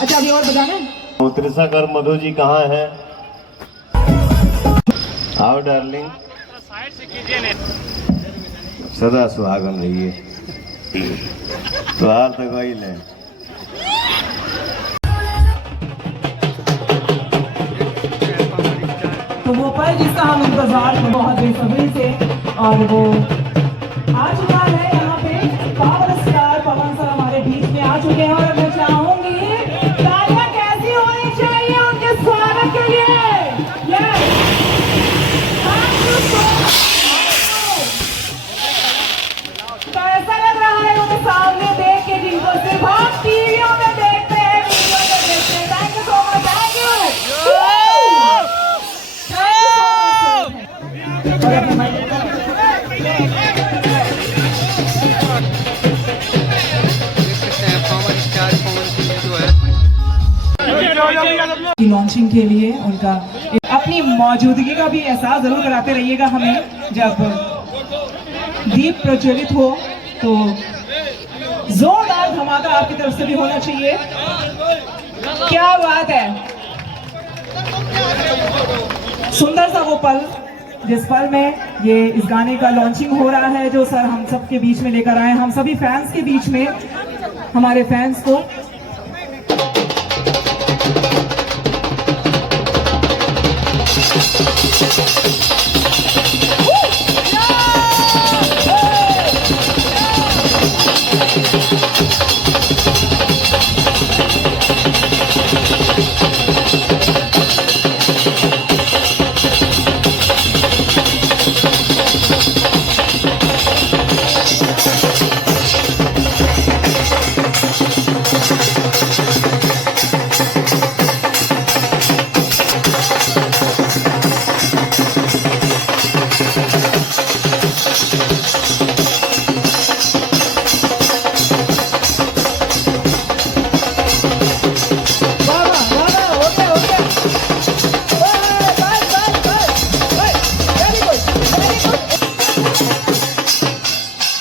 अच्छा अभी और बजाना है। त्रिशा कर मधु जी कहाँ है? आओ डार्लिंग, सदा सुहागन रहिए। तो हार तक वही लें। तो वो पल जिसका हम इंतजार थे बहुत बेसब्री से, और वो आ चुका है यहाँ पे। पावर स्टार पवन सर हमारे बीच में आ चुके हैं और मैं चाहूंगी तालियां कैसी होनी चाहिए उनके स्वागत के लिए। Yes! Thank you so much. तो ऐसा लग रहा है उन्हें सामने देख के जिनको सिर्फ हम टीवियों में देखते हैं, वीडियो में देखते हैं। Thank you so much, thank you. Launching के लिए उनका अपनी मौजूदगी का भी एहसास जरूर कराते रहिएगा हमें। जब दीप प्रज्वलित हो तो जोरदार धमाका आपकी तरफ से भी होना चाहिए। क्या बात है, सुंदर सा वो पल जिस पल में ये इस गाने का लॉन्चिंग हो रहा है, जो सर हम सब के बीच में लेकर आए, हम सभी फैंस के बीच में, हमारे फैंस को।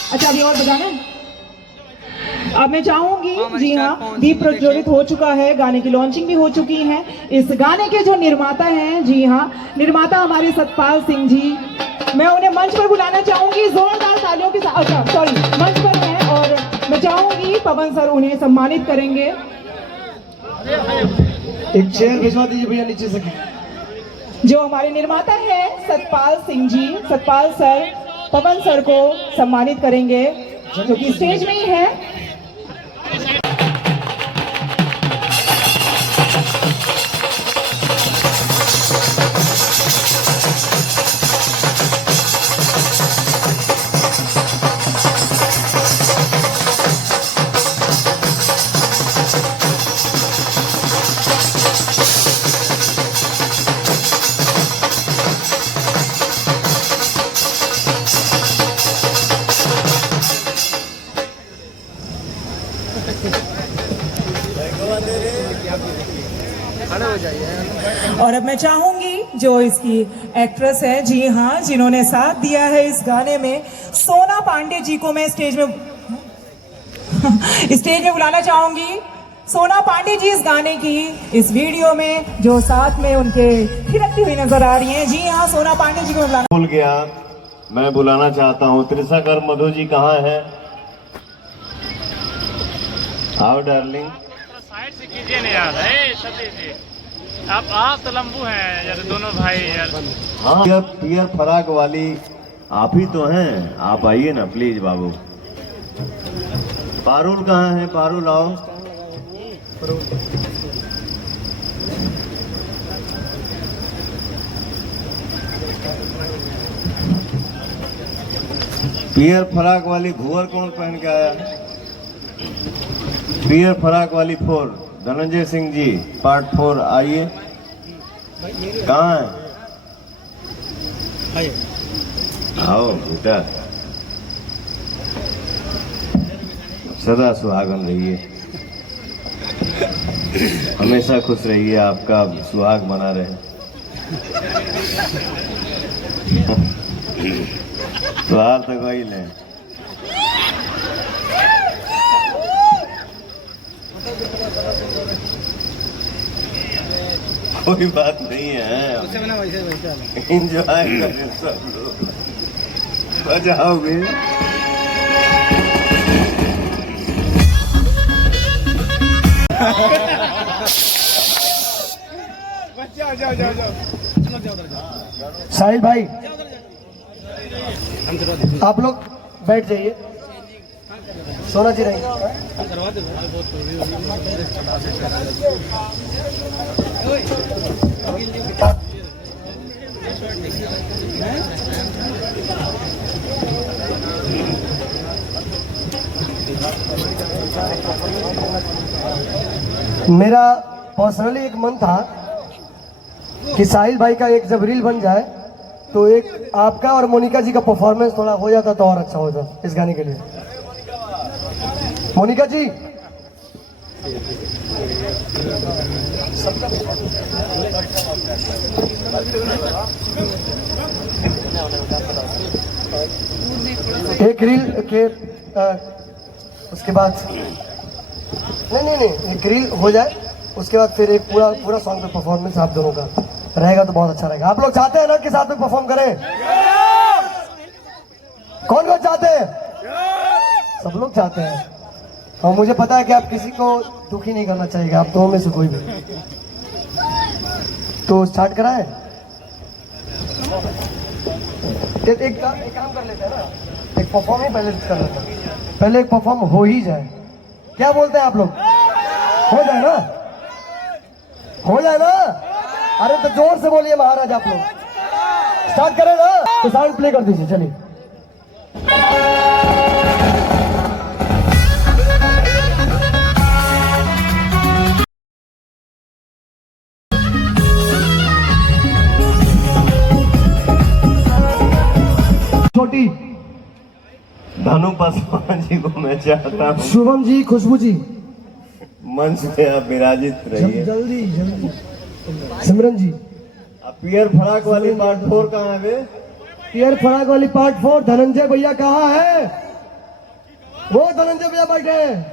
अच्छा अभी और बजाना है। अब मैं चाहूंगी, जी हाँ, दीप प्रज्वलित हो चुका है, गाने की लॉन्चिंग भी हो चुकी है। इस गाने के जो निर्माता हैं, जी हाँ, निर्माता हमारे सतपाल सिंह जी, मैं उन्हें मंच पर बुलाना चाहूंगी जोरदार तालियों के साथ। अच्छा सॉरी, मंच पर हैं और मैं चाहूंगी पवन सर उन्हें सम्मानित करेंगे। एक चेयर भिजवा दीजिए भैया नीचे से। जो हमारे निर्माता हैं सतपाल सिंह जी, सतपाल सर पवन सर को सम्मानित करेंगे, जो कि स्टेज में ही है। और अब मैं चाहूंगी जो इसकी एक्ट्रेस है, जी हाँ, जिन्होंने साथ दिया है इस गाने में, सोना पांडे जी को मैं स्टेज में बुलाना चाहूंगी। सोना पांडे जी इस गाने की, इस वीडियो में जो साथ में उनके थिरकती हुई नजर आ रही हैं। जी हाँ, सोना पांडे जी को मैं बुलाना भूल गया, मैं बुलाना चाहता हूँ। त्रिशा कर मधु जी कहाँ है? आओ डार्लिंग, साइड से कीजिए ना यार। सती जी, आप तो लंबू हैं यार, दोनों भाई यार। हाँ, पियर फराक वाली आप ही तो हैं। आप आइए ना प्लीज बाबू। पारुल कहाँ है? पारुल आओ। पियर फराक वाली घुवर कौन पहन के आया? पियर फराक वाली 4 धनंजय सिंह जी, पार्ट 4 आइए। कहाँ है? आओ बेटा, सदा सुहागन रहिए, हमेशा खुश रहिए, आपका सुहाग बना रहे। तो हार तक वही लें। कोई बात नहीं है, एंजॉय करें सब लोग, बजाओगे। साहिल भाई आप लोग बैठ जाइए, सोना जी रहेंगे। मेरा पर्सनली एक मन था कि साहिल भाई का एक जब रील बन जाए तो एक आपका और मोनिका जी का परफॉर्मेंस थोड़ा हो जाता तो और अच्छा होता इस गाने के लिए। मोनिका जी एक रील के उसके बाद नहीं एक रील हो जाए, उसके बाद फिर एक पूरा सॉन्ग पे परफॉर्मेंस आप दोनों का रहेगा तो बहुत अच्छा रहेगा। आप लोग चाहते हैं ना कि साथ में परफॉर्म करें? कौन कौन चाहते हैं? सब लोग चाहते हैं, और मुझे पता है कि आप किसी को दुखी नहीं करना चाहिए, आप दोनों में से कोई भी। तो स्टार्ट कराएं? एक काम कर लेते हैं ना, एक परफॉर्म ही पहले कर लेते हैं, पहले एक परफॉर्म हो ही जाए। क्या बोलते हैं आप लोग? हो जाए ना? हो जाए ना? अरे तो जोर से बोलिए महाराज, आप लोग स्टार्ट करें ना? तो साउंड प्ले कर दीजिए, चलिए। छोटी धनु पासवान जी को मैं चाहता हूँ शुभम जी, खुशबू जी मंच पे आप विराजित रहिए। जल्दी सिमरन जी। अब पियर फड़ाक वाली पार्ट 4 कहाँ है बे? पियर फराग वाली पार्ट 4 धनंजय भैया कहाँ है? वो धनंजय भैया बैठे हैं।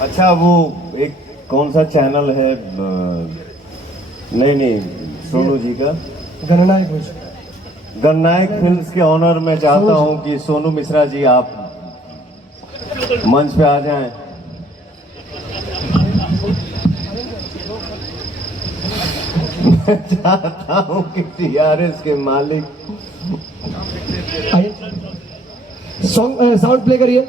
अच्छा वो एक कौन सा चैनल है, नहीं सोनू जी का गणनायक कुछ गणनायक फिल्म्स के ऑनर में चाहता हूं कि सोनू मिश्रा जी आप मंच पे आ जाएं। मैं चाहता हूं कि TRS के मालिक साउंड प्ले करिए।